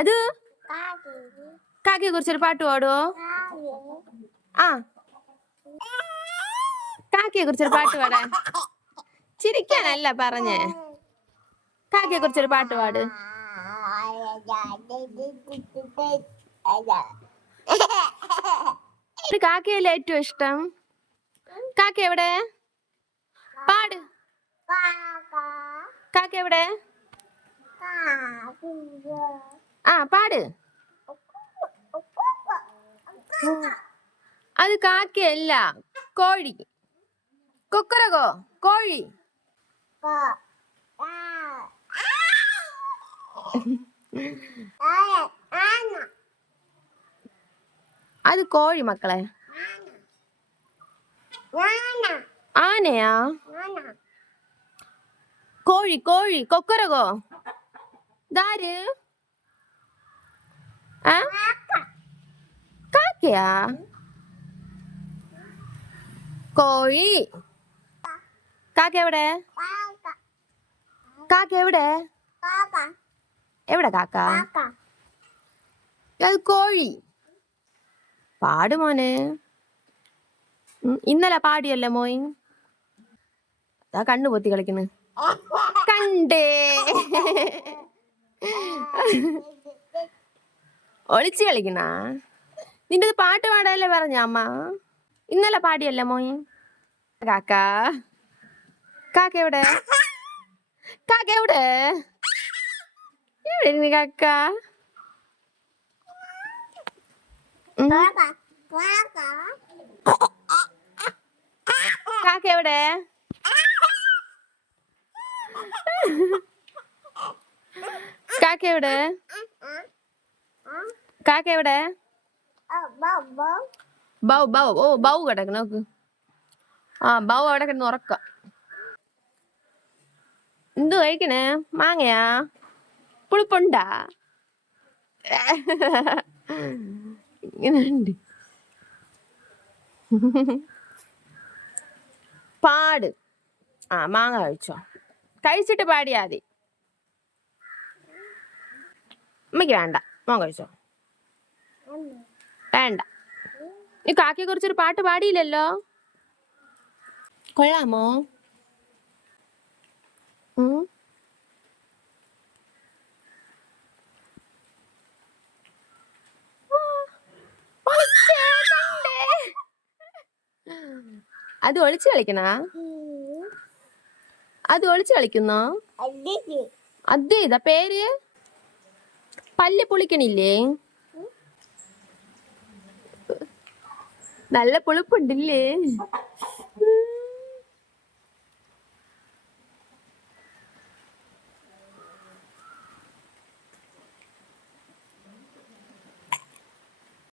അത് കാക്കയെ കുറിച്ചൊരു പാട്ട് പാടുവോ? ആ, കാക്കയെ കുറിച്ചൊരു പാട്ട് പാടാ. ചിരിക്കാനല്ല പറഞ്ഞേ. കാക്കയെ കുറിച്ചൊരു പാട്ട് പാട്. കാക്കയല്ലേ ഏറ്റവും ഇഷ്ടം? കാക്ക എവിടെ? പാട്. കാക്ക എവിടെ? ആ, പാട്. അത് കാക്കയല്ല, കോഴി. കൊക്കരകോ, കോഴി. അത് കോഴി മക്കളെ. ആനയാ? കോഴി കോഴി കൊക്കരകോ. ഇതാര്? കാക്കയാ? കോഴി. കാക്ക എവിടെ? കാക്ക എവിടെ? എവിടെ കാക്ക? അത് കോഴി. പാട് മോനെ. ഇന്നലെ പാടിയല്ലേ മോയ്. ആ കണ്ണു പൊത്തി കളിക്കുന്നു. കണ്ടേ. ഒളിച്ച് കളിക്കണ. നിന്റെ പാട്ട് പാടാനല്ലേ പറഞ്ഞ അമ്മ. ഇന്നലെ പാടിയല്ലേ മോയ്. കാക്ക കാക്ക എവിടെ? കാക്ക എവിടെ? എവിടെ കാക്ക? കാക്ക എവിടെ? കാക്ക എവിടെ? കാക്ക എവിടെ? Bow bow. ഓ, ബൗ കിടക്ക് നോക്ക്. ആ, ബൗ അവിടെ കിടന്ന് ഉറക്ക. എന്ത് കഴിക്കണേ? മാങ്ങയാ? പുളിപ്പുണ്ടാ? ഇങ്ങനെയുണ്ട്. പാട്. ആ, മാങ്ങ കഴിച്ചോ. കഴിച്ചിട്ട് പാടിയാ മതി. അമ്മയ്ക്ക് വേണ്ട, മോൻ കഴിച്ചോ. വേണ്ട. ഈ കാക്കയെ കുറിച്ചൊരു പാട്ട് പാടിയില്ലല്ലോ. കൊള്ളാമോ? അത് ഒളിച്ചു കളിക്കണ? അത് ഒളിച്ചു കളിക്കുന്നോ? അതേതാ പേര്? പല്ല് പൊളിക്കണില്ലേ? നല്ല പുളിപ്പുണ്ടില്ലേ?